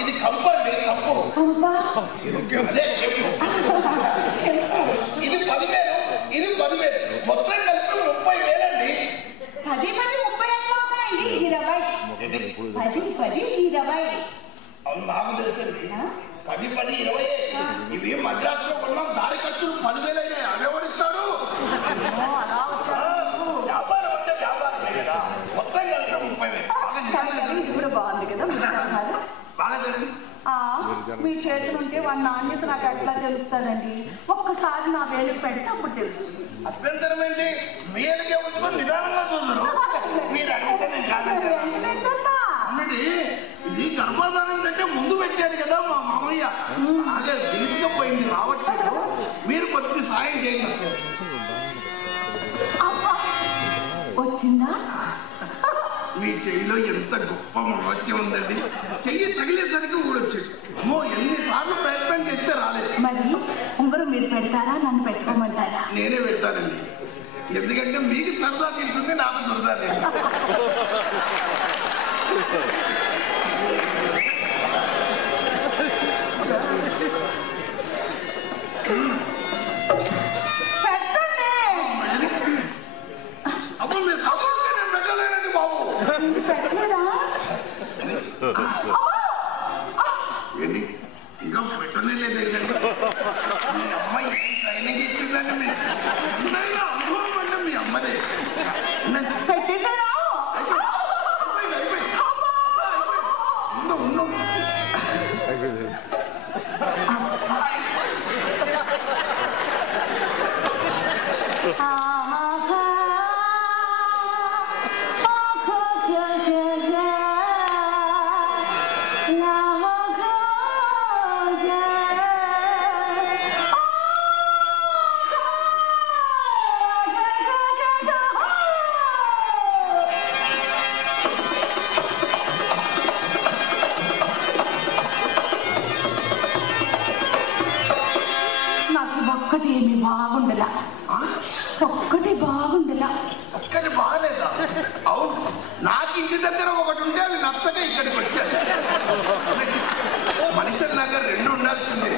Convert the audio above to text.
ఇది కంపు అండి, కంపు. అదే కెంపు. ఇది 10,000, ఇది 10,000, మొత్తం కలిపి 30,000 అండి. 10 30 ఎట్లా ఉన్నాయండి? 20. 10 20. అవును, నాకు తెలుసండి. 10 20. ఇవి మద్రాసులో కొన్నాం, దారి ఖర్చులు 10,000 అయినాయి. అవెవడిస్తాడు? వ్యాపారం అంటే వ్యాపారమే కదా, మొత్తం కలిపి 30,000. ఇది కూడా బాగుంది కదా. బాగా తెలియదు. మీ చేతులు ఉంటే వాడి నాణ్యత నాకు ఎట్లా తెలుస్తుందండి? ఒక్కసారి నా వేలుకు పెడితే అప్పుడు తెలుస్తుంది. అభ్యంతరం ఏంటి? మీ ఎలుగే ఉంచుకొని నిదానంగా చూద్దరు. మీరు అడిగితే నేను కాదండి. ఇది గర్భధానం కంటే ముందు పెట్టాడు కదా మా మామయ్య, అలాగే తెలిసిపోయింది రావట్లేదు. మీరు కొద్ది సాయం చేయండి. వచ్చిందా? మీ చెయ్యిలో ఎంత గొప్ప మహత్యం ఉందండి. చెయ్యి తగిలేసరికి ఊడొచ్చేది. అమ్మో, ఎన్నిసార్లు ప్రయత్నం చేస్తే రాలేదు. మరి ఉంగరం మీరు పెడతారా, నన్ను పెట్టుకోమంటారా? నేనే పెడతానండి, ఎందుకంటే మీకు సరదా తీరుతుంది, నాకు దురదా లేదు. అప్పుడు మీరు కబులిస్తే నేను పెట్టలేనండి బాబు. పెట్టలేదా? ఏంటి ఇంకా పెట్టనే లేదు? మీ అమ్మాయి ట్రైనింగ్ ఇచ్చిందండి. మీ అనుభవం అంటే మీ అమ్మదే. పెట్టేశారా? ఒక్కటి బాగలేదా? అవును, నాకు ఇంటి దగ్గర ఒకటి ఉంటే అది నచ్చక ఇక్కడికి వచ్చాను. మనిషి దగ్గర 2 ఉండాల్సిందే.